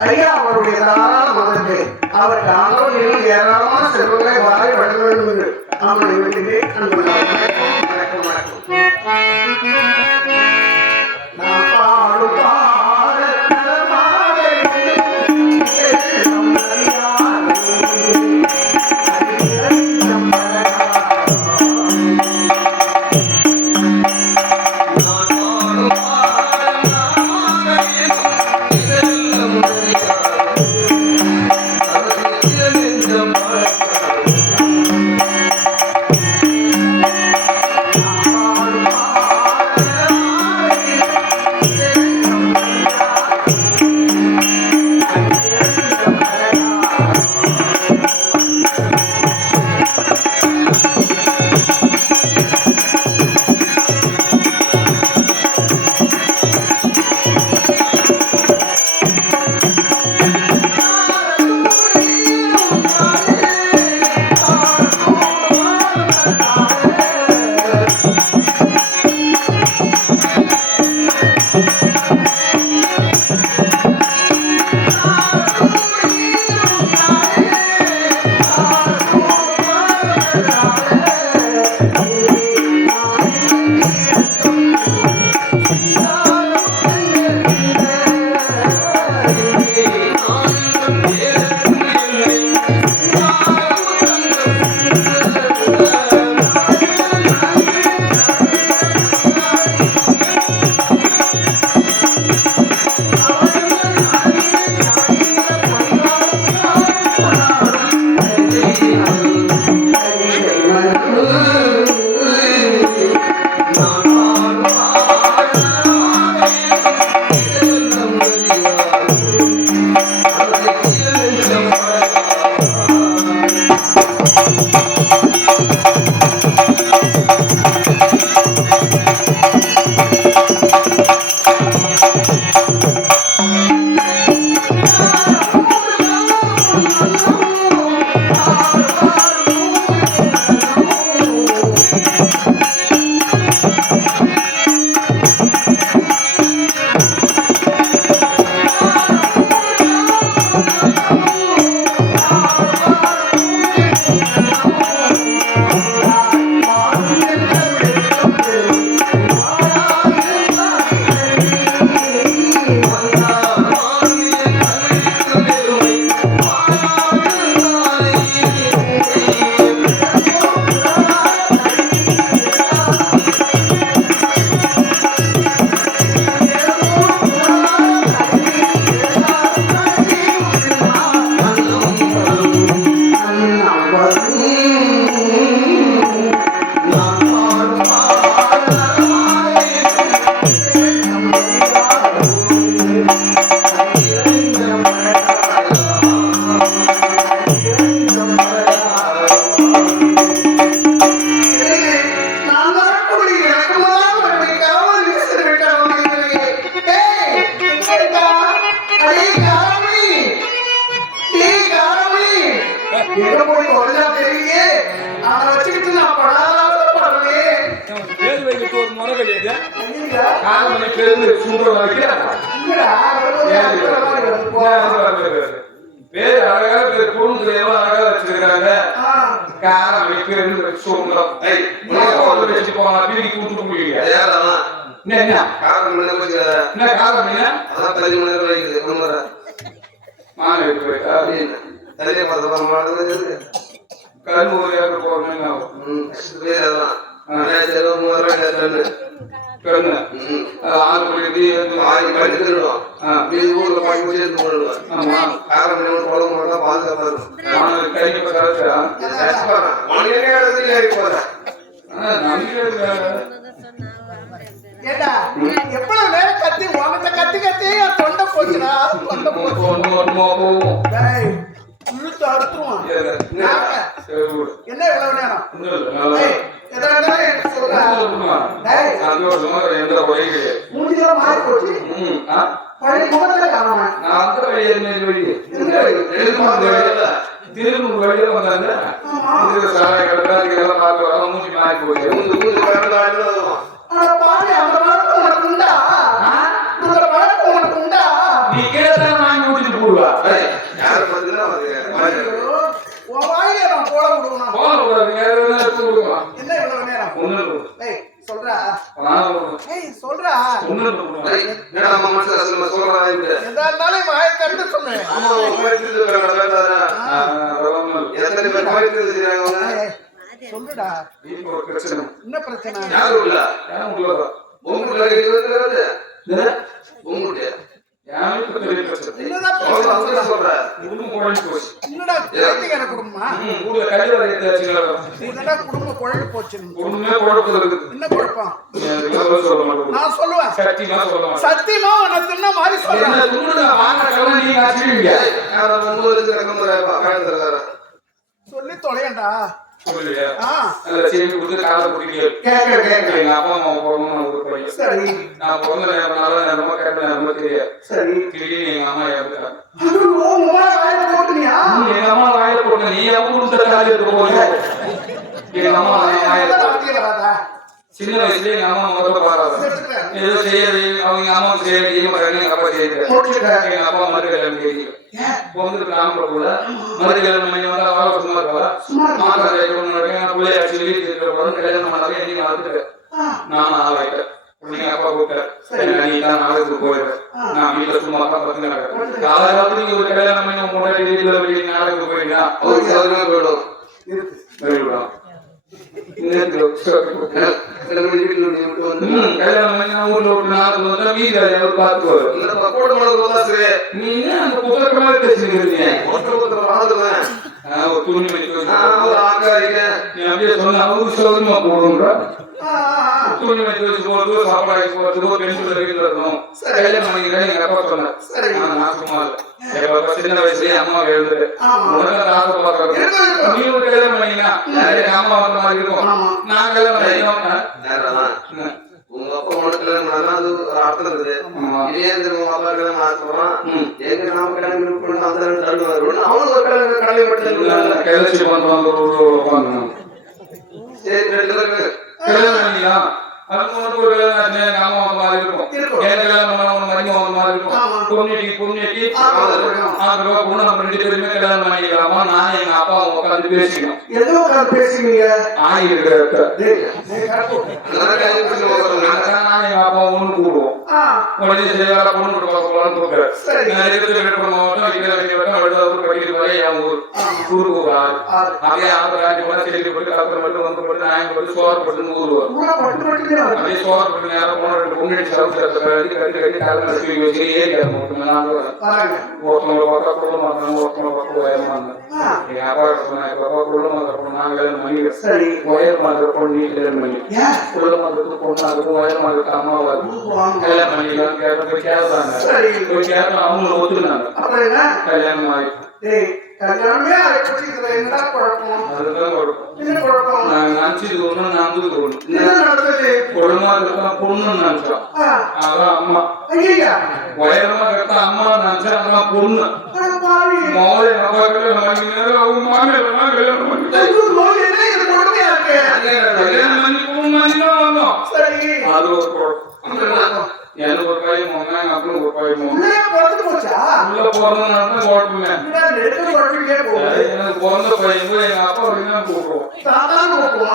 ஐயா அவருடைய தாராள மதத்தை அவருக்கு ஆலோசனையில் ஏராளமான செல்வங்களை வாரி வழங்க வேண்டும் என்று அவனை வேண்டியே அன்பு வணக்கம் பேர் அழகா பேர் பொருள் எவ்வளவு அழகா வச்சிருக்காங்க. காரம் வைக்கிறது சோம்பரம் வச்சு போவாங்க பீடிக்கு கூட்டு போயிருக்கீங்க. என்ன காரம் என்ன காரம் என்ன அதான் 13 ரூபாய்க்கு மாலை சரியா பார்த்து கரும்பு ஒரு ஏக்கர் போகணும். ஆறு மணிக்கு ஊர்ல பாக்கி சேர்த்து போடுவேன். காரம் குழம்பு மட்டும் பாதுகாப்பா எவ்வளவு நேரம் கத்தி உங்ககிட்ட கத்தி கத்தி தொண்டை போச்சுடா. தொண்டை இழுத்து அடுத்துருவான். என்ன எவ்வளவு நேரம் மாறி போச்சு. பழைய முகத்துல காணாம திரும்ப வழியில வந்தாங்க. சாலை கடற்கெல்லாம் பார்க்க மூஞ்சி மாறி போச்சு. பாரு அந்த பழக்கம் உனக்கு உண்டா? அந்த பழக்கம் உனக்கு உண்டா? நீ நீ கீழே தானே வாங்கி ஊத்திட்டு போடுவா யாரு பாத்தீங்கன்னா உன் வாயில நான் போட விடுவேன். போன கூடாது வேற எதுனா எடுத்து கொடுக்கலாம் என்ன இவ்வளவு நேரம்? ஒண்ணு ஏய் சொல்றா. ஏய் சொல்றா. ஒண்ணு என்னடா மனசுல சொல்றேன் எதா இருந்தாலும் வாயை திறந்து சொல்லு. ஆமா எத்தனை பேர் கோயிலுக்கு செய்யறாங்க ஏய், சொல்லுடா. இப்போ ஒரு பிரச்சனை என்ன பிரச்சனை? யாரும் இல்ல ஏன் உள்ளதா உங்களுடைய இருக்கிறது உங்களுடைய ஏன் இப்போ பெரிய பிரச்சனை என்னடா பிரச்சனை? சொல்றேன் குடும்பம் குழம்பு போச்சு என்னடா குழந்தைக்கார குடும்பமா? ஊர்ல கல்யாணம் எடுத்தாச்சுங்களா என்னடா குடும்பம் குழம்பு போச்சு? குடும்பமே குழப்பம் இருக்குது என்ன குழப்பம்? சொல்ல மாட்டேன் நான் சொல்லுவேன். சத்தியமா சொல்ல மாட்டேன் சத்தியமா உன்னை தின்ன மாதிரி சொல்றேன். என்ன துணுங்க வாங்கறதெல்லாம் நீங்க ஆச்சுவீங்க உங்களுக்கு கிடக்கும் சொல்லி தொலையண்டா. சொல்லுங்க ஆ அந்த சரி கொடுத்து காலை குடிக்க கேட்க எங்க அப்பா அம்மா போகணும்னு ஒரு பையன் சரி நான் பிறந்த நேரம் நல்ல நேரமா கரெக்ட் நேரமா தெரியாது சரி. திடீர்னு எங்க அம்மா இறந்துட்டாங்க அது உன் வாயில போட்டுனியா? எங்க அம்மா வாயில போட்டு நீ எப்ப கொடுத்த காலி எடுத்து போறீங்க எங்க அம்மா வாயில வார்த்தையில வாடா. சின்ன வயசுல எங்க அம்மா முதல்ல பாராது ஏதோ செய்யறது அவங்க அம்மாவுக்கு செய்யறது எங்க அப்பா செய்யறது எங்க அப்பா மறுகல்யாணம் செய்யுது பொண்ணு கிராமப்புறக்குள்ள மறுகல்யாணம் பண்ணி வந்தா அவளை சும்மா இருக்கா மாதம் பிள்ளை அடிச்சு வீட்டுக்கு இருக்கிற போது கல்யாணம் பண்ணாலும் என்னையும் வளர்த்துட்டேன் நானும் ஆளாயிட்டேன் நீங்க அப்பா கூப்பிட்டேன் நீ தான் நாளைக்கு போயிடுறேன் நான் வீட்டுல சும்மா தான் பசங்க காலையில நீங்க ஒரு கல்யாணம் பண்ணி முன்னாடி வீட்டுல வெளியே நாளைக்கு போயிட்டா ஒரு சதுரமே போயிடும் போயிடுவான் கல்யாணம் பண்ணி ஊர்ல ஒரு நாலு வந்து வீடு பார்த்துவாரு நீங்க அந்த புத்தகமா பேசுறீங்க ஒரு துணி மணிக்கு அப்படியே சொன்ன அவரு சௌரியமா போடுன்ற துணி மணிக்கு வச்சு போறது சாப்பாடு போறதுக்கு ஒரு பென்சில் வீட்டுல இருக்கணும் கல்யாணம் பண்ணிக்கிறேன் எங்க அப்பா சொன்னார் நான் சும்மா இல்லை சின்ன வயசுலயே அம்மா எழுதுட்டு உனக்கு ஆசை பாக்குறேன் நீ ஒரு கல்யாணம் பண்ணீங்கன்னா அம்மா வந்த மாதிரி இருக்கும் நான் கல்யாணம் பண்ணிக்கிறோம் உங்க அப்பா உனக்கு கல்யாணம் பண்ணா அது ஒரு அர்த்தம் இருக்குது இதே உங்க அப்பா கல்யாணம் ஆசைப்படுறான் எங்க நாம கல்யாணம் பண்ணணும் அந்த ரெண்டு தள்ளுவாரு அவனுக்கு ஒரு கல்யாணம் கடலை மட்டும் கல்யாணம் பண்றோம் சரி ரெண்டு பேருக்கு கல்யாணம் பண்ணிக்கலாம் அது உனக்கு ஒரு கல்யாணம் எங்க அம்மா வந்த மாதிரி இருக்கும் என் கல்யாணம் பண்ணா உனக்கு மதியம் வந்த மாதிரி இருக்கும் பொண்ணு பொண்ணு நம்ம ரெண்டு பேருமே கல்யாணம் பண்ணிக்கலாமா நான் எங்க அப்பா உட்காந்து பேசிக்கணும் எதுவும் உட்கார்ந்து பேசுவீங்க? ஆகி இருக்கிற அதான் நான் எங்க அப்பா ஒண்ணு கூடுவோம் உடனே செய்யாத பொண்ணு கொடுக்கலாம் கொடுக்குறேன் நான் இருக்கிற மாவட்டம் படிக்கிற வரை என் ஊர் ஊருக்கு ஒரு ஆறு அப்படியே ஆறு கூட செல்லி போட்டு கலப்படம் மட்டும் வந்து போட்டு நாயங்க போட்டு சோறு போட்டு ஊர் வரும் அப்படியே சோறு போட்டு நேரம் போன ரெண்டு பொண்ணு கட்டி கட்டி காலம் நடத்தி வச்சு ஏறி ஒருத்தவங்களை பார்த்தா குள்ள மாத்தணும் ஒருத்தவங்களை பார்த்து உயரமா இருந்தேன் எங்க அப்பா சொன்னேன் எங்க அப்பா குள்ள மாத்திர பொண்ணு நான் கல்யாணம் பண்ணிக்கிறேன் உயரமா இருக்கிற பொண்ணு நீ கல்யாணம் பண்ணி குள்ள மாத்திரத்துக்கு பொண்ணு அதுக்கும் உயரமா இருக்க அம்மாவா கல்யாணம் பண்ணிக்கலாம் கேட்கறாங்க அவங்க ஒத்துக்கினாங்க கல்யாணம் ஆகி கல்யாணமே என்னடா குழப்பம்? அதுதான் குழப்பம் என்ன குழப்பம்? நான் நினைச்சது ஒண்ணு நம்புது ஒண்ணு என்ன நடந்தது? குழந்தை இருக்கான் பொண்ணு நினைச்சான் அதான் அம்மா ஐயா உயரமா இருக்க அம்மா நினைச்சா அதான் பொண்ணு மோதல் அப்பா கல்யாணம் பண்ணினாரு அவங்க மாமியார் கல்யாணம் பண்ணி கல்யாணம் பண்ணி பொண்ணு மாதிரிதான் வந்தோம் அது ஒரு குழப்பம் எனக்கு ஒரு பையன் போங்க எங்க அப்பனுக்கு ஒரு பையன் போங்க உள்ள பிறந்ததுனால குழப்பமே எனக்கு பிறந்த பையன் போய் எங்க அப்பா வரைக்கும் கூப்பிடுவோம்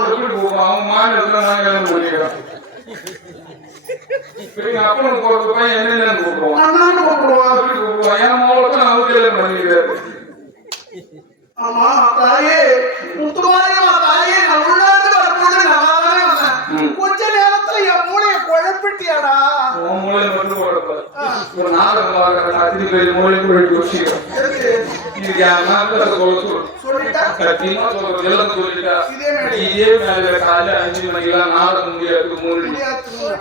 எப்படி கூப்பிடுவோம் அவங்க மாநில இருக்கிற கல்யாணம் பண்ணிக்கிறான் எங்க அப்பனுக்கு பிறந்த பையன் என்னென்னு கூப்பிடுவான் எப்படி கூப்பிடுவான் என் மோளுக்கு நான் அவங்க கல்யாணம் பண்ணிக்கிறாரு ஆமா தாயே முத்துமாரியம்மா தாயே நான் உள்ளாந்து வரும்போது நான் கொஞ்ச நேரத்துல என் மூளையை குழப்பிட்டியாடா உன் மூளையில மட்டும் குழப்பாது ஒரு நாடகம் பார்க்கற அத்தனை பேர் மூளையும் குழப்பி வச்சுக்கிறோம் இதுக்கு சொல்லிட்டா சத்தியமா சொல்றது எல்லாம் சொல்லிட்டா இதே மேல காலையில 5 மணிக்கெல்லாம் நாடகம் முடியாது 3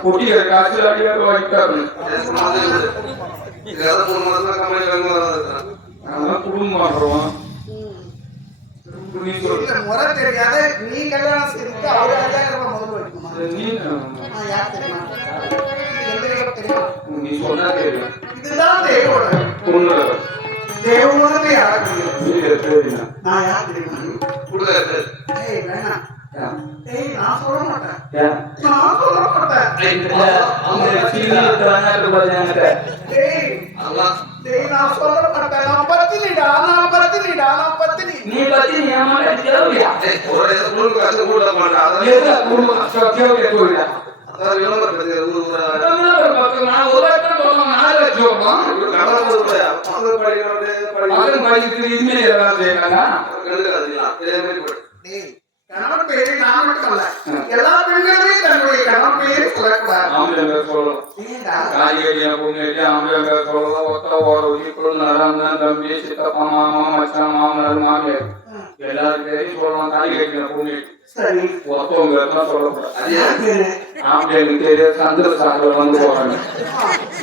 பொட்டிக்கிற காய்ச்சல் அடியாக வைக்காரு குடும்பம் மாறுறோம் முறை தெரியாத நீ கல்யாணம் செய்துட்டு அவரு 5000 ரூபாய் முதல்ல வைக்கணுமா? யார் தெரியுமா? நீ சொன்னா தெரியும் இதுதான் தேவோட தேவோட யார் தெரியும்? நான் யார் தெரியுமா? ஏய் வேணாம் ஏய் நான் சொல்ல மாட்டேன் நான் சொல்ல மாட்டேன் அவங்க சீனி தராங்க பாருங்க ஏய் நீ பத்தி நீ ஏமாற தேவையா ஒரு ஸ்கூலுக்கு கத்து கூட மாட்டான் எதுல குடும்பம் தேவையா கோயிலா அதான் விளம்பரம் பத்தி ஊர் நான் ஒரு லட்சம் சொல்லணும் 4 லட்சம் சொல்லணும் கடவுள் மகன் படிக்கிறது இதுமே ஏதாவது செய்யறாங்க டேய், கணவன் பெயரை நான் மட்டும் அல்ல எல்லா பெண்களுமே தன்னுடைய கணவன் பெயரை சொல்லக்கூடாது. ஆம்பளை சொல்லணும் ஏண்டா? காய்கறியா பொண்ணு ஆம்பளை சொல்லலாம் ஒத்த ஓர உயிர் நடந்தான் தம்பி சித்தப்பா மாமா மச்சான் மாமனார் மாமியார் எல்லாரும் பேரையும் சொல்லலாம் காய்கறியா பொண்ணு சரி, ஒருத்தவங்க தான் சொல்லக்கூடாது சரி. ஆம்பளைக்கு தெரியாது சந்திர சாகர் வந்து போறாங்க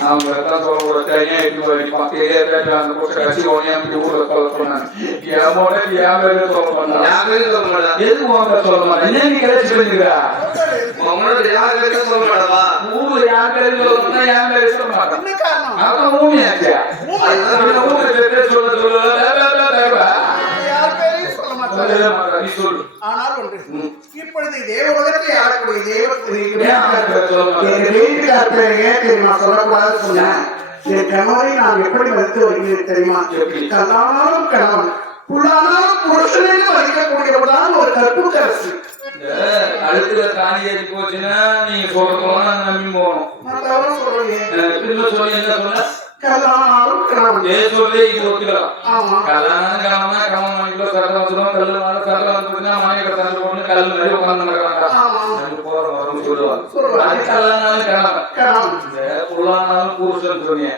அவங்க தான் சொல்லக்கூடாது தனியா இட்டு வரி பக்கையே அந்த கொட்டை கட்சி ஓனியாமி ஊர்ல சொல்ல சொன்னாங்க ஏமோட ஏன் சொல்ல பண்ணாங்க எதுக்கு உங்க சொல்ல மாட்டேன் என்ன நீ கிடைச்சி பண்ணிக்கிறா ஊர்ல யார் பேரு சொல்லணும்னா என் பேரு சொல்ல மாட்டேன் என்ன காரணம்? அதான் ஊமியாச்சியா ஊர்ல சொல்ல சொல்ல யார் பேரையும் சொல்ல மாட்டாங்க. நீ சொல்லு ஆனால் ஒன்று, இப்பொழுது தேவ உலகத்தை ஆளக்கூடிய தெய்வத்தை ஏன் எங்க வீட்டுக்கார் பேரை ஏன் தெரியுமா சொல்லக்கூடாதுன்னு சொன்னேன். என் கணவரை நான் எப்படி மதித்து வருகிறேன் தெரியுமா? கல்லானாலும் கணவன், புல்லானாலும் புருஷனே மதிக்கக்கூடியவதான் ஒரு கற்புக்கரசு. கழுத்துல தாலி ஏறி போச்சுன்னா நீங்க சொல்றதெல்லாம் நம்பி போகணும் நான் தவறு சொல்றேன். திரும்ப சொல்லி என்ன சொல்ல கல்லானாலும் கணவன். சொல்லி இது ஒத்துக்கலாம் ஆமா. கல்யாணம் கிழமை கவனம் மணிக்குள்ள சரல வந்துடும் கல்லு மேல சரல வந்துருந்தா மனைவி சரல போட்டு கல் நிறைய உட்கார்ந்து நடக்கிறாங்க ஆமா. போற வரும் சொல்லுவாங்க சொல்லுவாங்க. அது கல்யாணம் கிழமை கணவன். புல்லானாலும் புருஷன் சொன்னீங்க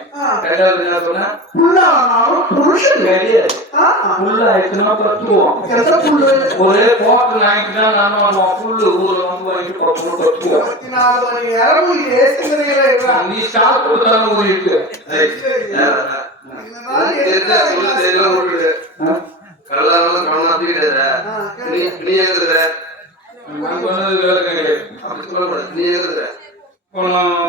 ரெண்டாவது என்ன சொன்ன புல்லானாலும் புருஷன். கிடையாது ஆ. புல்ல ஆயிடுச்சுன்னா பத்துவோம் எந்த புல்லு? ஒரே போட்டு நாய்க்குன்னா நானும் புல்லு ஊர்ல வந்து வாங்கிட்டு புறப்பட்டு பத்துவோம் 24 மணி நேரமும் ஏசுகிறையில இருக்கிறான். நீ ஸ்டாப் கொடுத்தாலும் ஊறிட்டு கல்லானாலும் கவனம் நீ எழுதுற நான் சொன்னது வேலை கிடையாது அப்படி சொல்லக்கூடாது நீ எழுதுற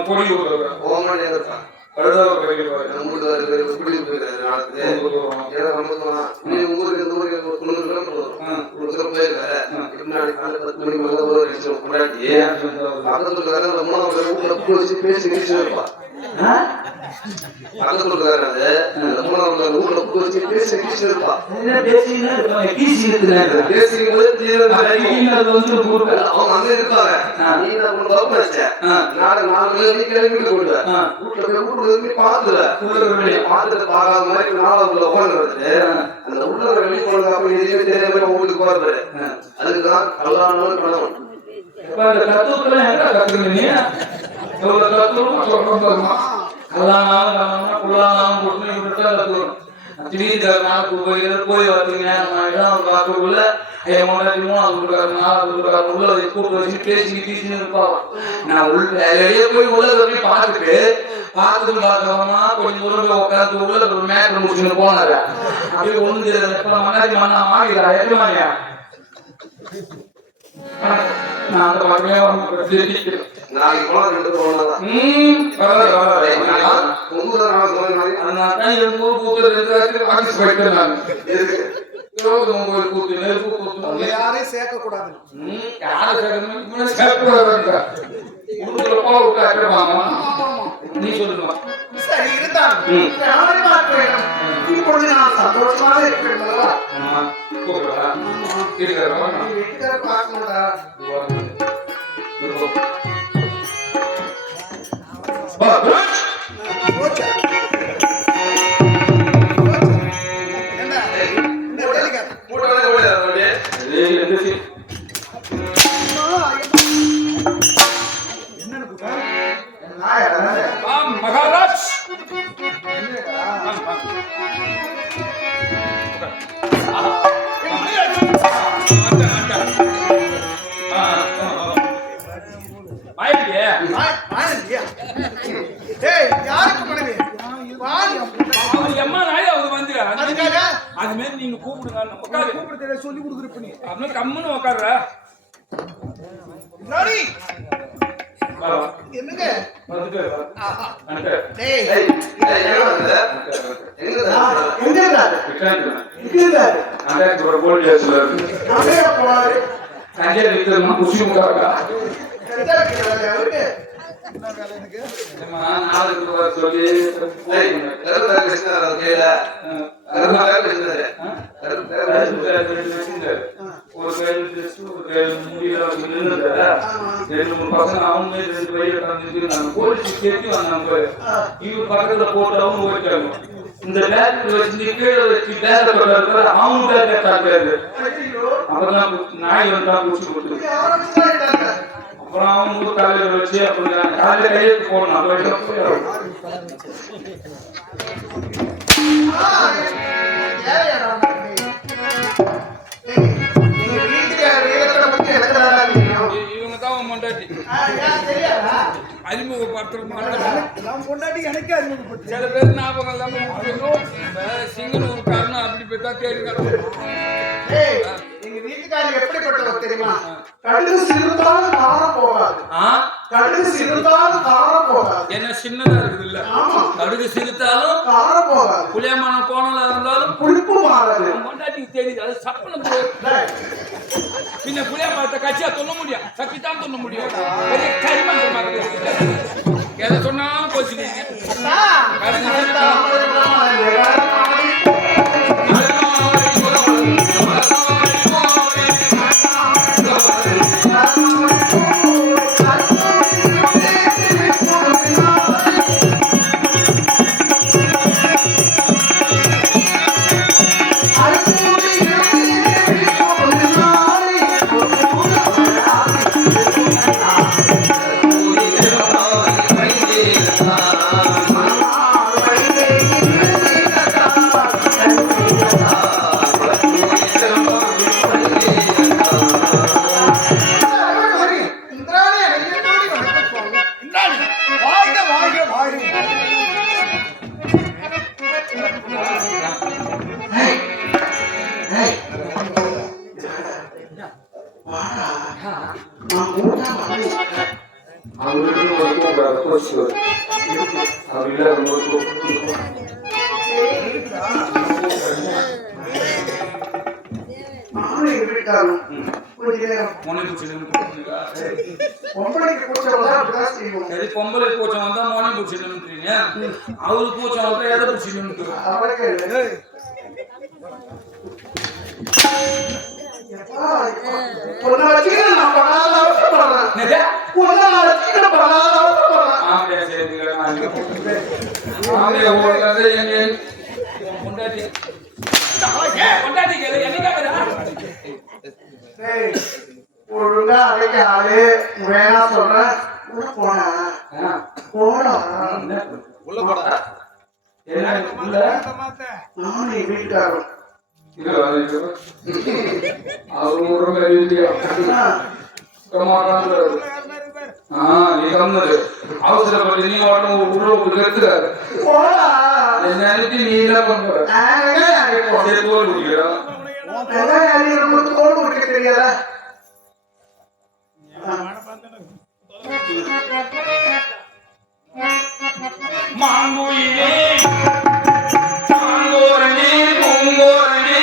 பொடி கொடுக்குறேன் ஓமன் எழுதுறான் கழுதாவை கிடைக்கிறாரு நம்மளுக்கு எப்படி நாளுக்கு ஏதோ நம்ம நீ ஊருக்கு இந்த ஊருக்கு 90 கிலோமீட்டர் போயிருக்காரு முன்னாடி காலை 10 மணிக்கு மேல ஒரு நிமிஷம் கொண்டாடி பக்கத்துல இருக்காரு மூணாவது வீட்டுல பூ வச்சு பேசி கிழிச்சு இருப்பா பக்கத்துல இருக்காரு அது மூணாவது வீட்டுல பூ வச்சு பேசி கிழிச்சு இருப்பா பேசிக்கும் போது அவங்க அங்க இருப்பாங்க நீ நான் உனக்கு வகுப்பு வச்சேன் நாடு 4 மணி கிளம்பி போடுவேன் வீட்டுல போய் வீட்டுல பாத்துருவேன் பாத்துட்டு பார்க்காத மாதிரி நாளாவுக்குள்ள உட்காந்துருது அந்த உள்ள வெளியே போனது அப்ப எதுவுமே தெரியாம வீட்டுக்கு போறது அதுக்குதான் கல்லானாலும் கணவன் தத்துவத்துல எங்க கத்துக்கிறீங்க தத்துவம் சொல்றோம் கல்லானாலும் புல்லானாலும் போட்டு விட்டா தத்துவம் திடீர்னு நாளுக்கு போய் பார்த்தீங்கன்னா காட்டுக்குள்ள உள்ள கூப்பிட்டு வச்சு பேசின்னு இருப்பான் நான் வெளியே போய் உள்ள பார்த்துட்டு பார்த்தோம்னா கொஞ்சம் தூரம் போய் உட்காந்து உள்ள ஒரு மேட்ரு முடிச்சுன்னு போனாரு அப்படியே ஒண்ணு மன்னாடி மண்ணா மாறிடா எஜமானியா நான் அந்த பக்கமே நாளைக்கு போனா 2 போனாதான் யாரையும் சேர்க்க கூடாது. நீ சொல்லுமா சரி, இருந்தாலும் கணவனை பார்க்க வேண்டும். இப்பொழுது நான் சந்தோஷமாக இருக்கிறேன் அல்லவா? நீ வீட்டுக்கார பார்க்கணும்டா. போச்சா? என்ன? என்ன வேலைக்கார? என்னன்னு கூட்டா? நாயடா. மகாராஜ் ஏய், யாருக்கு மனைவி? வாடி. அதுக்காக அது மாதிரி நீங்க கூப்பிடுங்க கூப்பிடுறத சொல்லி கொடுக்குற நீ. அப்படின்னு கம்முன்னு உட்கார்ற நாடி. என்னங்க? ஆஹா. டேய், எங்க இருந்தாரு? இங்க இருந்தாரு. அப்படியே போறாரு. கரெக்டா அவருக்கு என்ன வேலை எனக்கு? சொல்லி 2 3 பசங்க அவங்க 2 வயல தந்துட்டு நாங்க போலீஸ் கேட்டி வந்தாங்க இவங்க பக்கத்துல போட்டு அவங்க ஓடிட்டாங்க இந்த பேக் வச்சு கீழே வச்சு பேக் போடுறாரு அவங்க பேக் தாக்காரு அப்பதான் நாய் வந்தா பூச்சி போட்டு அப்புறம் அவங்க காலையில வச்சு அப்புறம் காலையில கையெழுத்து போடணும் இவங்க தான் மொண்டாட்டி சில பேர் ஞாபகம் இல்லாம சிங்கனூர் காரணம் அப்படி போய் தான் தேடி எங்க வீட்டுக்காரர் எப்படிப்பட்டவர் தெரியுமா? கடுகு சிறுத்தாலும் காரம் போகாது. கடுகு சிறுத்தாலும் காரம் போகாது. என்ன சின்னதா இருக்குது இல்ல? கடுகு சிறுத்தாலும் காரம் போகாது. புளியமான கோணலா இருந்தாலும் புளிப்பு மாறாது. மொண்டாட்டிக்கு தெரியுது அது சப்பன பின்ன புளியமாத்த கட்சியா சொல்ல முடியும் சப்பித்தான் சொல்ல முடியும் எதை சொன்னாலும் கோச்சுக்கீங்க பொம்பளை பூச்சம் வந்தா மோனி பூச்சிடுன்றீங்க அவரு பூச்சம் வந்தா எதை பூச்சிடுன்னு ஒழுங்கா அடைக்க ஆளு வேணா சொல்ற போனா உள்ள போடா நானும் என் வீட்டுக்காரரும் அவசரப்பட்டு நீ உள்ள எடுத்துக்காரு நீ என்ன பண்ற தெரியாதா மாங்குயிலே மாங்கோரணி பூங்கோரணி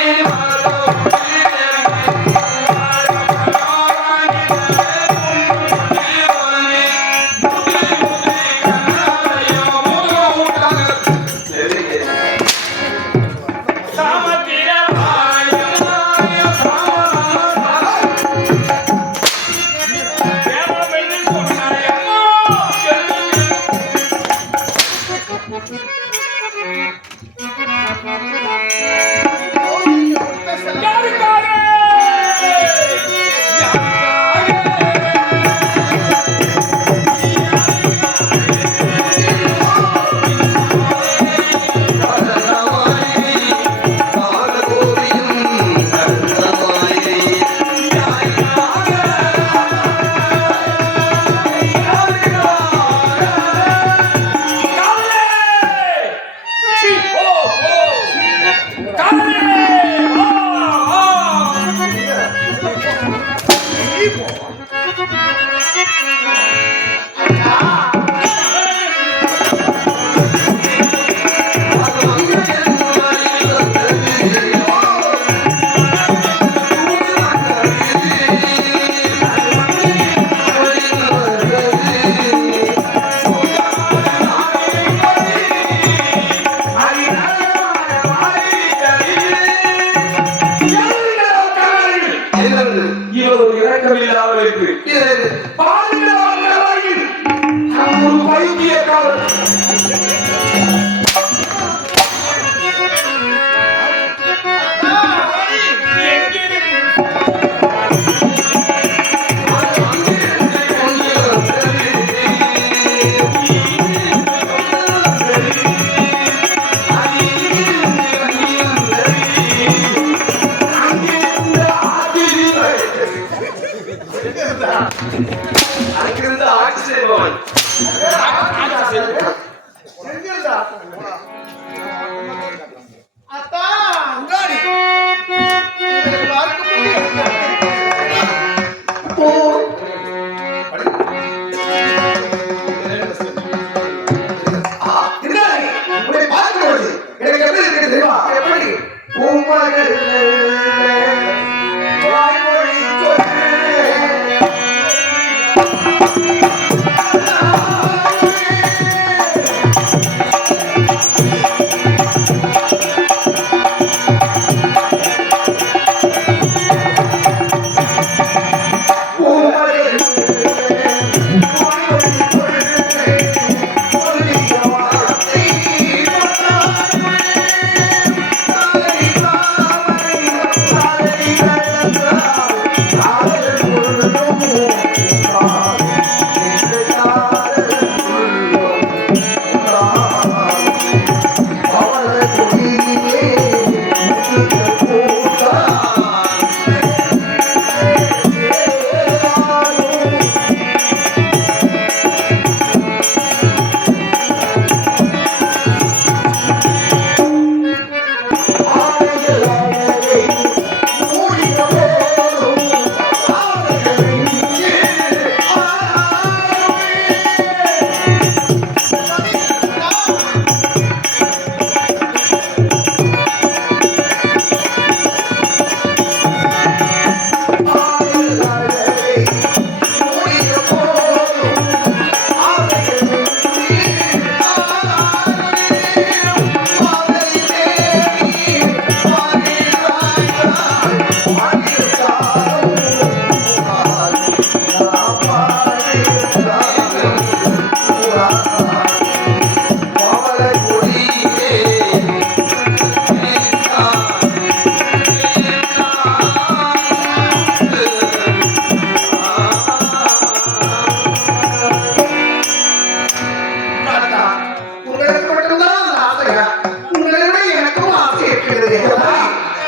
பூமகள் வாய்மொழி சொல்லே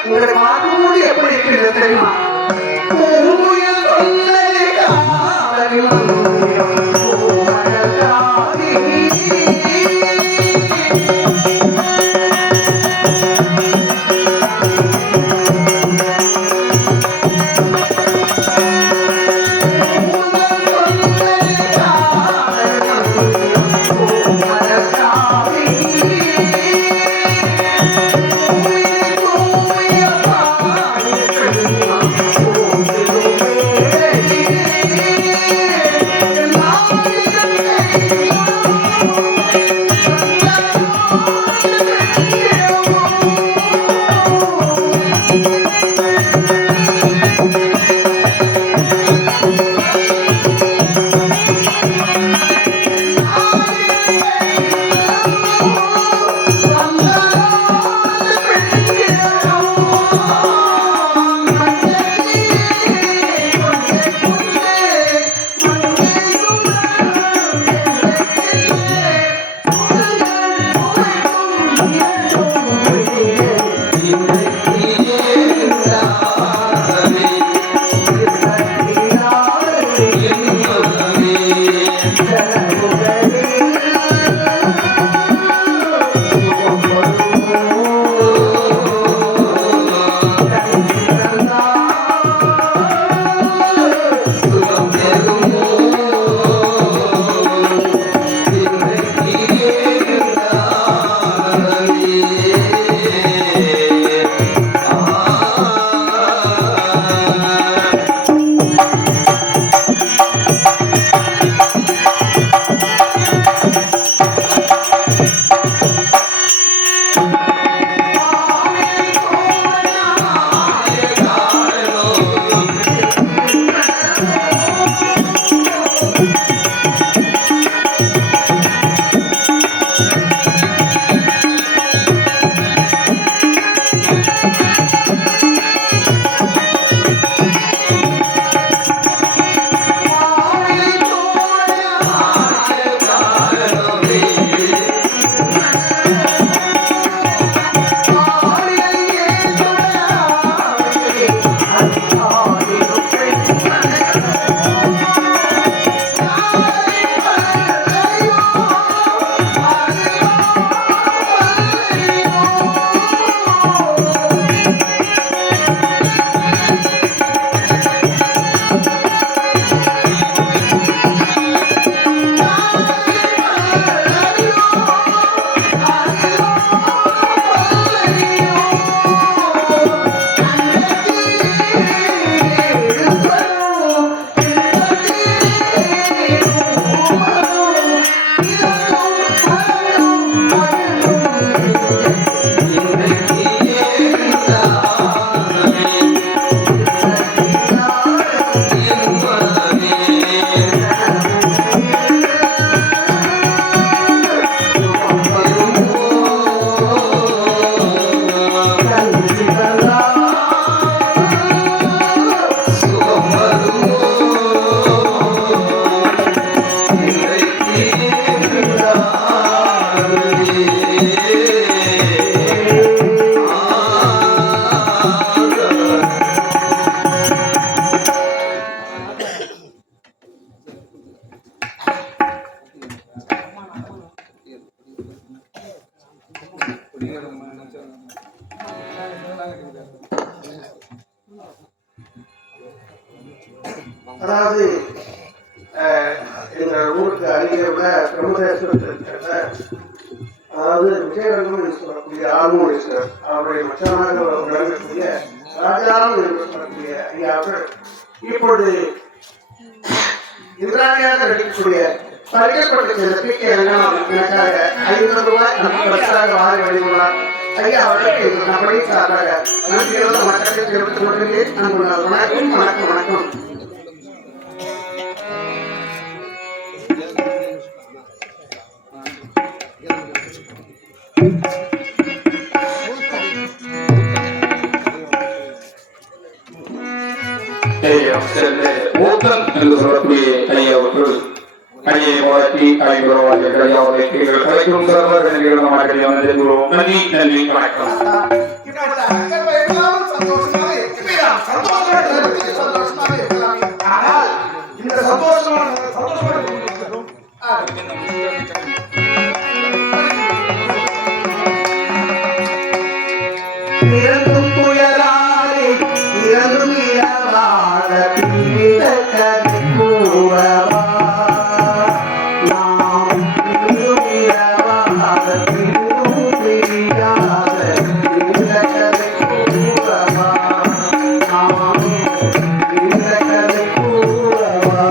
உங்களை பார்க்கும்போது எப்படி இருக்கிறது தெரியுமா? அதாவது எங்கள் ஊருக்கு அருகே உள்ள பிரம்மதேஸ்வரத்தில் இருக்கிற அதாவது விஜயரங்கம் என்று சொல்லக்கூடிய ஆர்மோனீஸ்வரர் அவருடைய மச்சனாக விளங்கக்கூடிய ராஜாராம் என்று சொல்லக்கூடிய ஐயா அவர்கள் இப்பொழுது இந்திராணியாக நடிக்கக்கூடிய பறிக்கப்பட்ட சில பீக்கை எனக்காக 50 ரூபாய் பரிசாக வாரி வழங்கியுள்ளார். ஐயா அவர்களுக்கு நம்மளை சார்பாக நன்றியோடு மக்களுக்கு தெரிவித்துக் கொள்கிறேன். அன்புள்ளார். வணக்கம் வணக்கம் வணக்கம். மூத்தன் என்று சொல்லக்கூடிய ஐயா அவர்கள் ஐயை வாழ்த்தி 50 ரூபாய் கிடையாது கலைக்கும் சர்வர் நன்றி நன்றி வணக்கம். இந்த சந்தோஷமான இறந்தும் புயலாலே இறந்தும் இரவாக பிரிந்த கதை கூறவா நாம் இன்றும் இரவாக பிரிந்தும் பிரியாத பிரிந்த கதை கூறவா நாம் பிரிந்த கதை கூறவா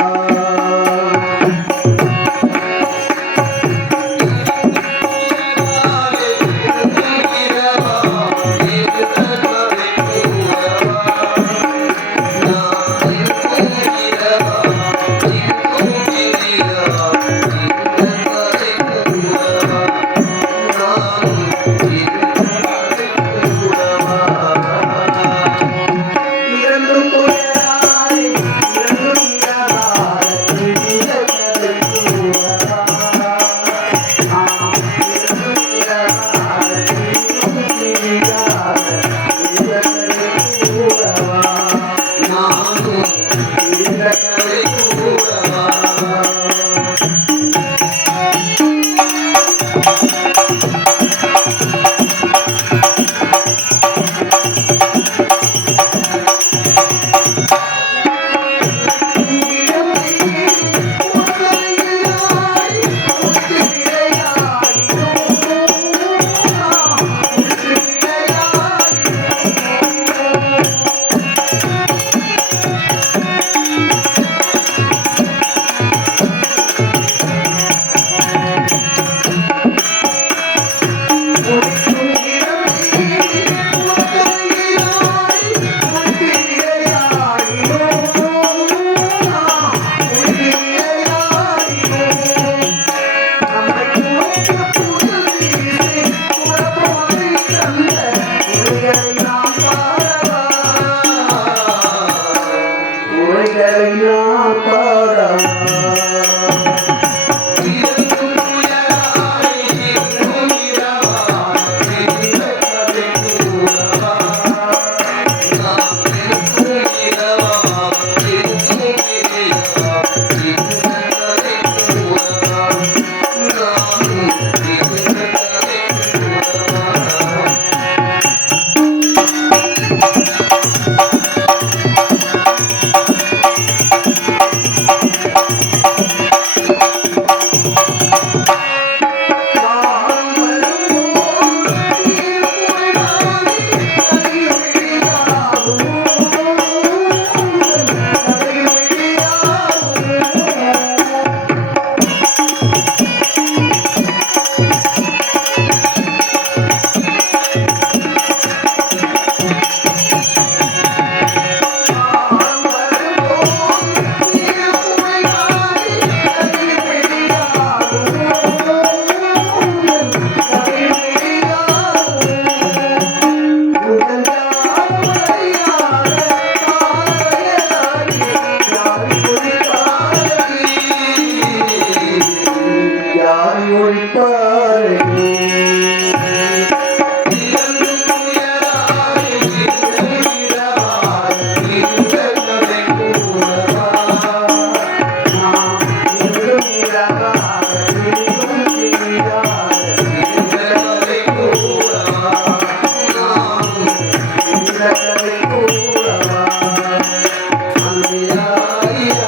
Yeah.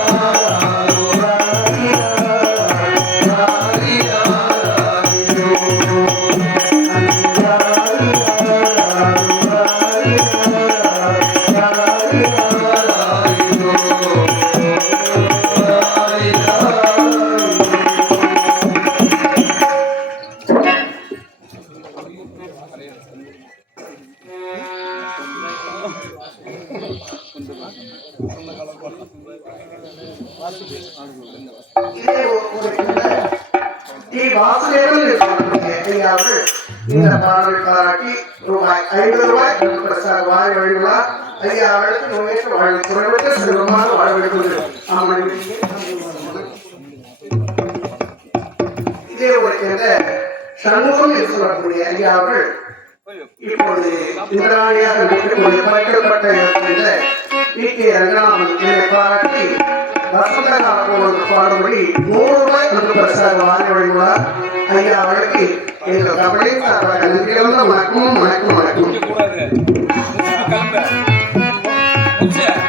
இதே ஒரு டி வாசுதேவன் ஐயாவது இந்த பாடல் பாராட்டி ரூபாய் 50 பிரசாத வாரி வழிவிழா ஐயா அவர்களுக்கு நோயற்ற வாழ்வு குறைவற்ற செல்வமாக வாழ்வெடுக்கிறது. இதே ஒரு சேர்ந்த சண்முகம் என்று சொல்லக்கூடிய ஐயா அவர்கள் இப்போது இந்திராணியாக படைக்கப்பட்ட இடத்துல வி.கே. ரங்கநாதன் என்னை பாராட்டி வசந்த காலம் பாடும்படி 100 ரூபாய் பிரசாத வாரி வழிவிழா ஐயா அவர்களுக்கு எங்கள் கபடி சார்பாக நன்றிகளோட வணக்கம் வணக்கம் வணக்கம். Yeah.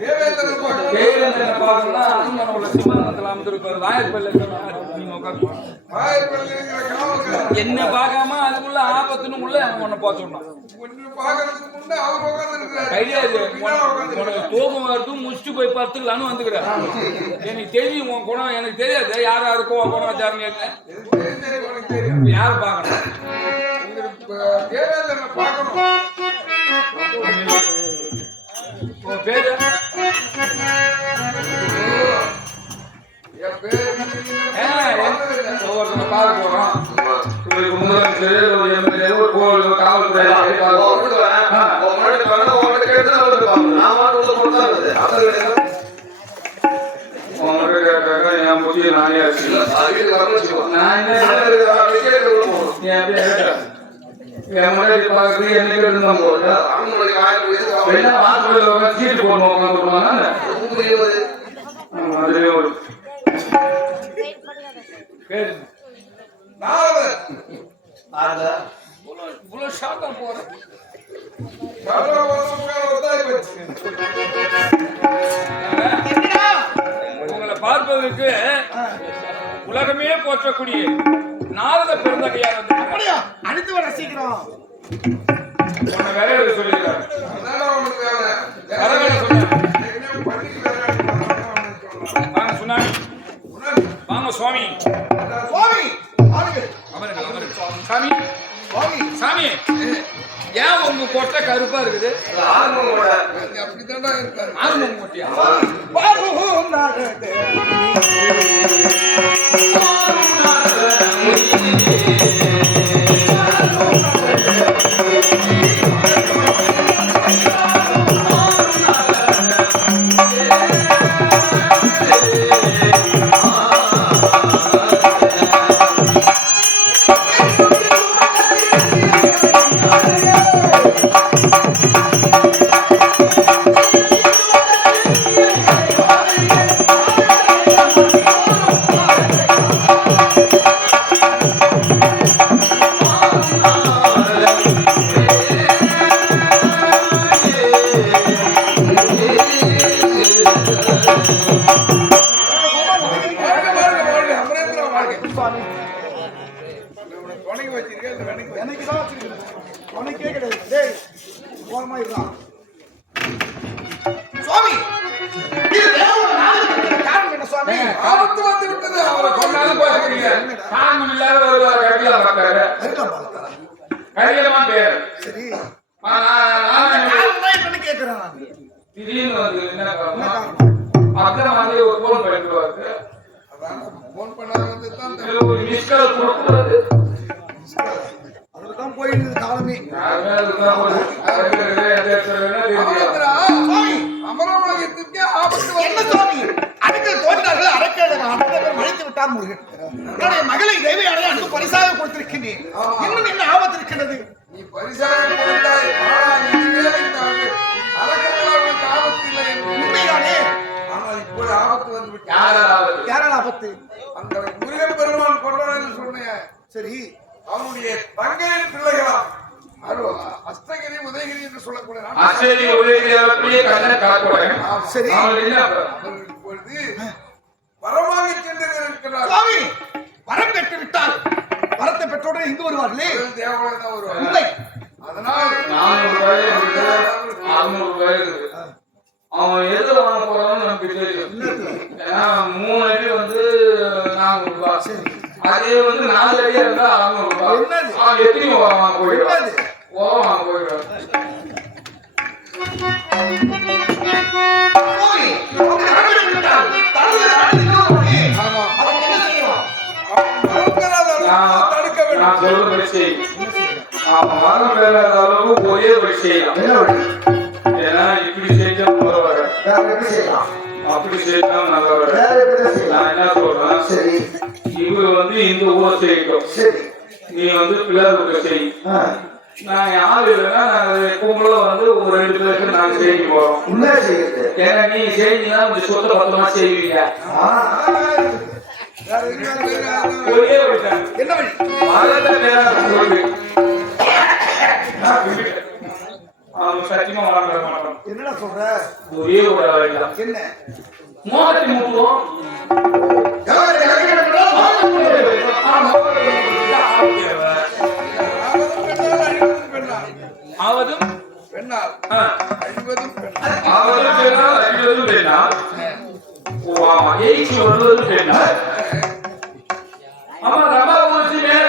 தேவேந்திரனை பார்க்கணும்னா அரண்மனையில் சிம்மனத்தில் அமைந்திருப்பார் வாயற்பள்ளி நீங்க உட்காந்து என்ன பார்க்காம அதுக்குள்ள ஆபத்துன்னு உள்ள உன்னை பார்த்துடணும் கிடையாது. உனக்கு தூக்கம் வருது முடிச்சுட்டு போய் பார்த்துக்கலான்னு வந்துக்கிறேன். எனக்கு தெரியும் உன் குணம் எனக்கு தெரியாது. யார் யாருக்கும் உன் குணம் வச்சாருங்க யார் பார்க்கணும் உன் பேரு ஒவ்வொருத்தனை பார்க்க போறோம். முதலமைச்சர் ஒரு கோவில் காவல்துறை என் புதிய நானே என் முன்னாடி பார்க்கறது என்னைக்கு இருந்தா போது சீட்டு போடணும் உட்காந்துருவாங்க. அதுலயே ஒரு பேரு இவ்வளவு ஷாக்கா போறேன். உங்களை பார்ப்பதற்கு உலகமே போற்றக்கூடிய நாரத பெருந்தகையார் வந்து அடுத்து வர சீக்கிரம் வேற சொல்லியிருக்காரு. வாங்க சுனாமி வாங்க சுவாமி சாமி சாமி ஏன் உங்க கொட்டை கருப்பா இருக்குது? ஆர்வம் கொட்டியா திடீர்னு வந்து என்ன அப்புறம் வந்து ஒரு போன் பண்ணிடுவாரு. ஒரு மிஸ்கால் கொடுக்கூடாது. அதுதான் போயிருந்தது காலமே. அமரவுலகத்திற்கு ஆபத்து என்ன சுவாமி? அடிக்கல் தோன்றார்கள் அரக்கேடர்கள் மறைத்து விட்டார் முருகன். என்னுடைய மகளை தேவையான அன்பு பரிசாக கொடுத்திருக்கின்றேன். இன்னும் என்ன ஆபத்து இருக்கின்றது? நீ பரிசாக கொடுத்தாய். அரக்கர்களுக்கு ஆபத்து இல்லை உண்மைதானே? ஆனால் இப்போது ஆபத்து வந்து விட்டது. யாரால் ஆபத்து? அந்த முருகன் பெருமான் கொண்டவன் சொன்னேன். சரி, அவனுடைய தங்கையின் பிள்ளைகளா அஸ்தகிரி உதயகிரி என்று சொல்லக்கூடிய சரி இப்பொழுது வரமாக சென்று இருக்கிறார். சுவாமி வரம் பெற்று விட்டால் வரத்தை பெற்றோடு இங்கு வருவார்களே தேவர்களே தான் வருவார். அதனால் 400 வயது அவன் எதுல வாங்க போறான்னு நமக்கு தெரியும். ஏன்னா 3 அடி வந்து 400 ரூபாய், அதே வந்து 4 அடியா இருந்தா 600 ரூபாய். அவன் எத்தனை வாங்க போயிடுவான்? வாங்க போயிடுவான். நான் சொல்றது செய். அவன் மரம் பெறாத அளவுக்கு ஒரே வழி செய்யலாம். ஏன்னா இப்படி செஞ்சா வர அப்படி செஞ்சா நல்ல வர. நான் என்ன சொல்றேன், இவரு வந்து இந்த ஊர் செய்யட்டும், நீ வந்து பிள்ளைகளுக்கு செய். நான் யாரு இல்லைன்னா கும்பல வந்து ஒரு 2 பேருக்கு நாங்க செய்ய போறோம். ஏன்னா நீ செய்தீங்கன்னா கொஞ்சம் சொந்த பத்திரமா செய்வீங்க. ஒரே வழி என்ன வழி? மரத்தை அவன் சத்தியமா வளர்ந்துட மாட்டான். என்னடா சொல்ற? ஒரே ஒரு ஆள் என்ன மோகத்தை மூட்டுவோம். ஆவதும் பெண்ணால் அழிவதும் பெண்ணால் ஆவதும் பெண்ணால் அழிவதும் பெண்ணால். ஓ ஆமா, எய்ச்சி வருவதும் பெண்ணால். ஆமா, ரமா ஊசி மேல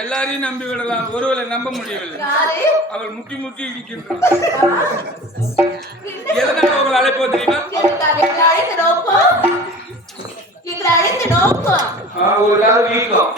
எல்லாரையும் நம்பி விடலாம், ஒருவரை நம்ப முடியவில்லை. அவள் முட்டி முட்டி இடிக்கின்றாள். எதனால் அவள் அழைப்போ தெரியுமா? ஒரு நாள் வீக்கம்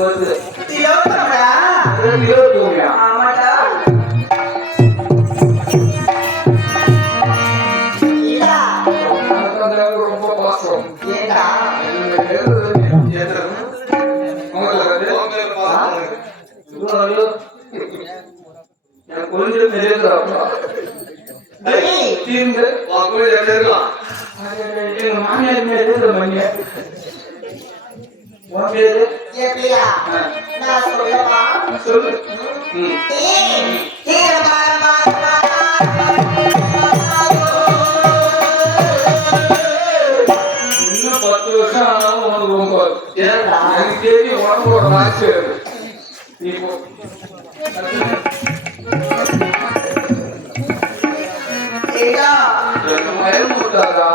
வருது. சரி நீ போ ஐயா எனக்கு மயம் போட்டாதா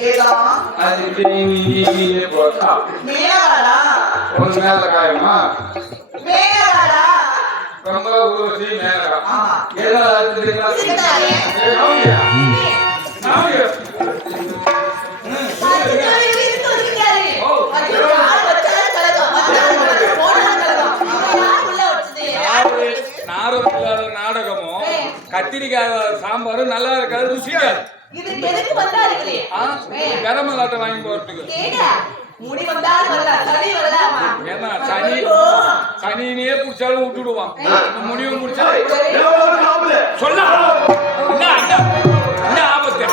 கேட்டா அது நீ போட்டா மேலவாடா உனக்கு மேல காயமா மேலவாடா ரொம்ப ஊசி மேலா ஆமா என்ன தெரியுமா இதுதானே நாமியா நாமியா அதுக்கு வீட்டுக்கு வந்துட்டாரு ஐயோ யார் வச்சால கலகம் வச்சால போனா கலகம் யார் உள்ள வச்சது நாடகம் நாடகமும் கத்திரிக்காய் சாம்பாரும் நல்லா இருக்காது ருசிக்காது இதுக்கு எதுக்கு வந்தாருங்களே கரமலாட்டம் வாங்கி போறதுக்கு கேடா முடி வந்தாலும் வரல சனி வரலாமா ஏன்னா சனியே புடிச்சாலும் விட்டுடுவான் முடிவும் முடிச்சா சொல்ல என்ன ஆபத்து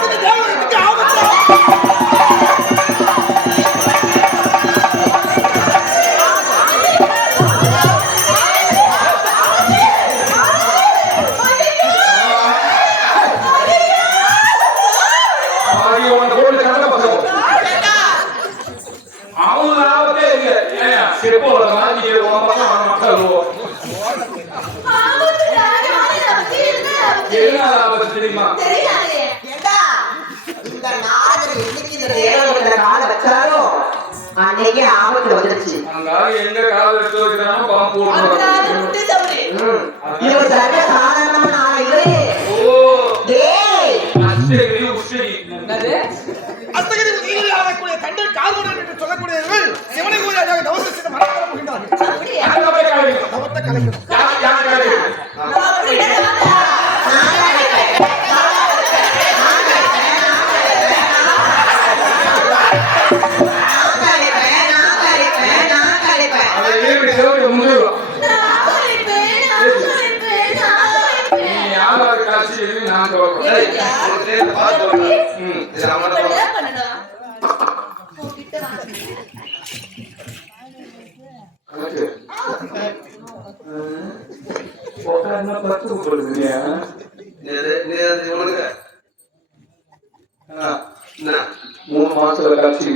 அன்னைக்கு ஆபத்து வந்துருச்சு எங்க கால எடுத்து வைக்கிறாங்க பாம்பு இவன் சர்வ சாதாரணமான ஆளுங்களே அத்தகைய உயிரில் ஆகக்கூடிய கண்டல் கால்வடன் என்று சொல்லக்கூடியவர்கள் சிவனை கோயிலாக தவசத்தை மறக்க போகின்றார்கள். தவத்தை கலைக்கிறோம். மூணு மாசத்துல கட்சி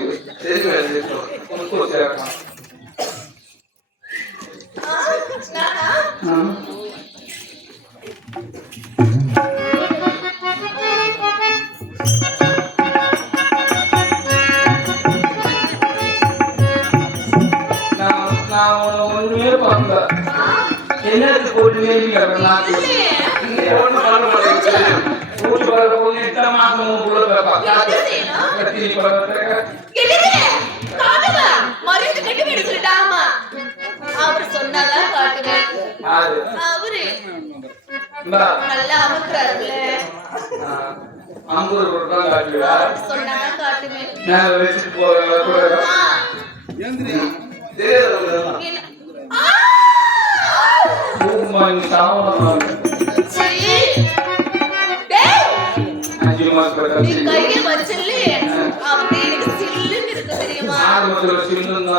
ஒண்ணுமே பார்க்கல என்னது போட்டு அவர் சொன்னாதான் காட்டுவேன் அவரு நல்லா அமுக்குறாருல்ல சொன்னாதான் காட்டுவேன் நீ கைய வச்சல்ல அப்படி எனக்கு சில்லுன்னு இருக்கு தெரியுமா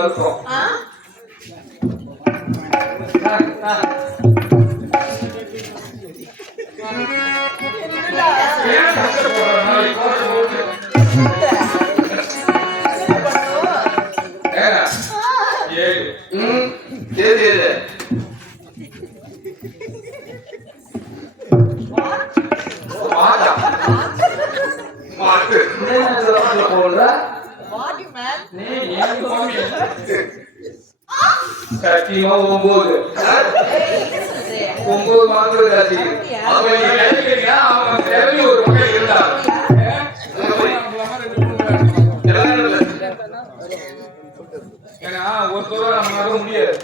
இருக்கும் சத்தியமா 9 மாதங்கள் ஆச்சு. அவன் தேவை ஒரு பக்கம் இருந்தான். ஏன்னா ஒருத்தர நம்ம முடியாது.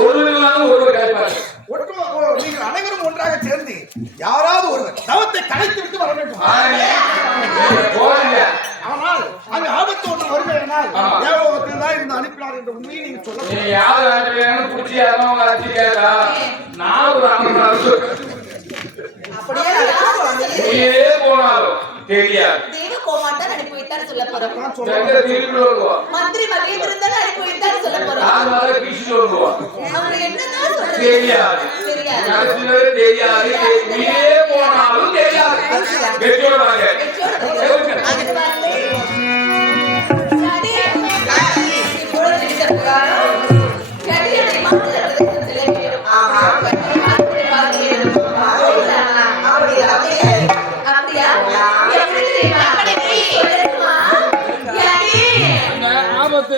ஒரு கேட்பாரு. நீங்கள் அனைவரும் ஒன்றாக சேர்ந்து யாராவது ஒருவர் தவத்தை கலைத்து விட்டு வர வேண்டும். ஆனால் அங்கு ஆபத்து ஒன்று வருகிறேனால் தேவலோகத்தில் தான் இருந்து அனுப்பினார் என்ற உண்மையை நீங்க சொல்ல யாரும் பிடிச்சி யாரும் அழைச்சி கேட்டா நான் ஒரு அப்படியே போனாலும் தெரியாது. கோமாதான் அனுப்பி வைத்தார் சொல்ல போறோம். மந்திரி மகேந்திரன் தான் அனுப்பி வைத்தார் சொல்ல போறோம். அவர் என்னதான் சொல்றது தெரியாது. தெரியாது. போனாலும் தெரியாது.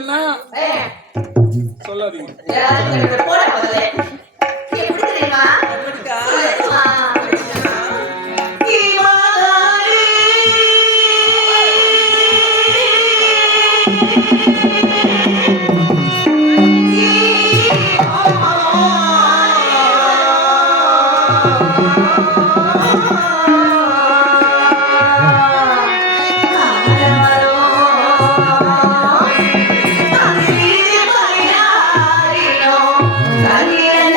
சொன்னா சொல்லாதீங்க. போட முதல்ல எப்படி தெரியுமா எப்படிக்கா? கல்யாண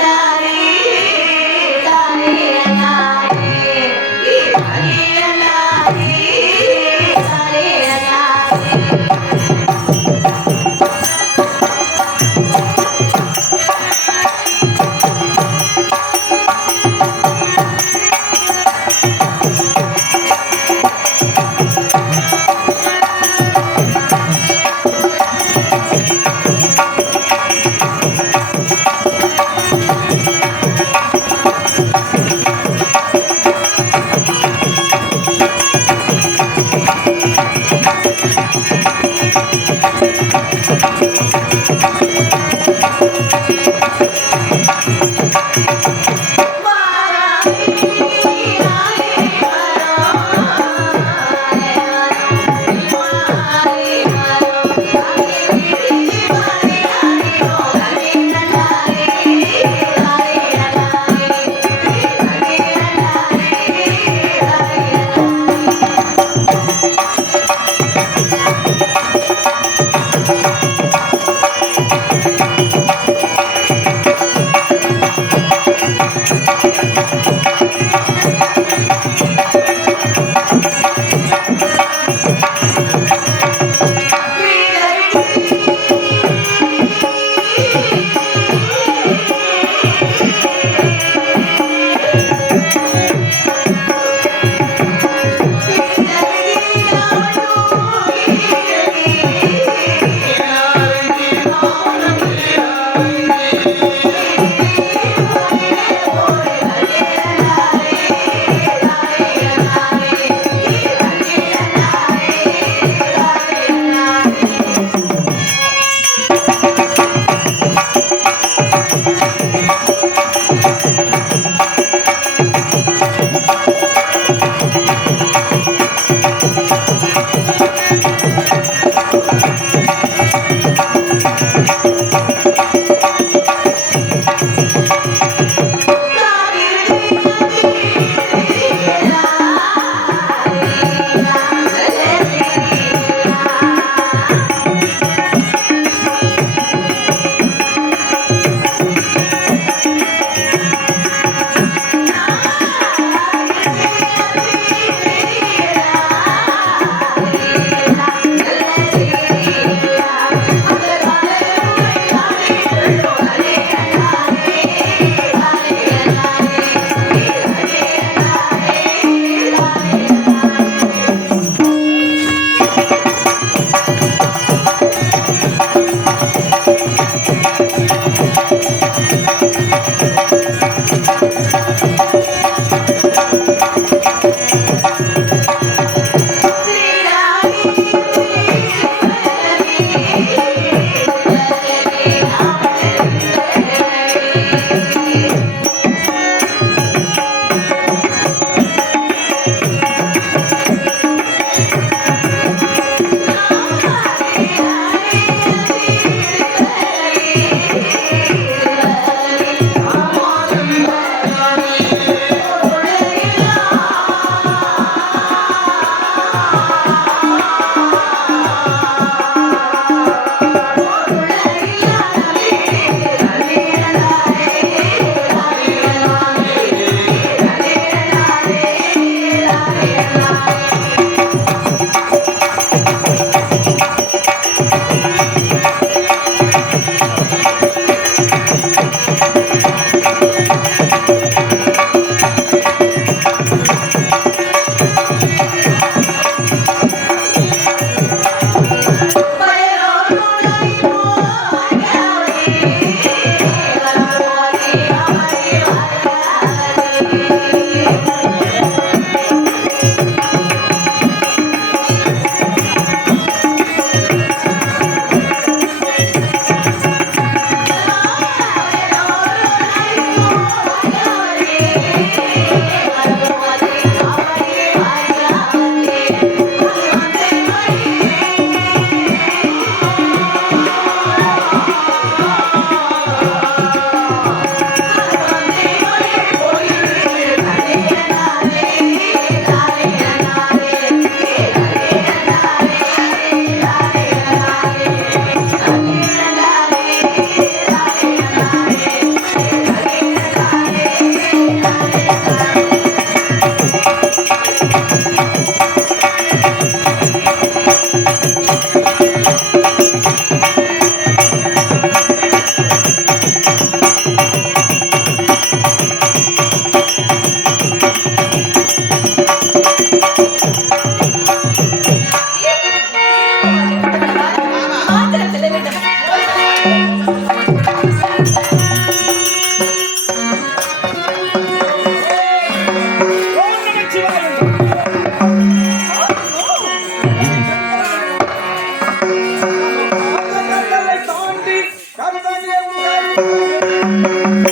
ஆ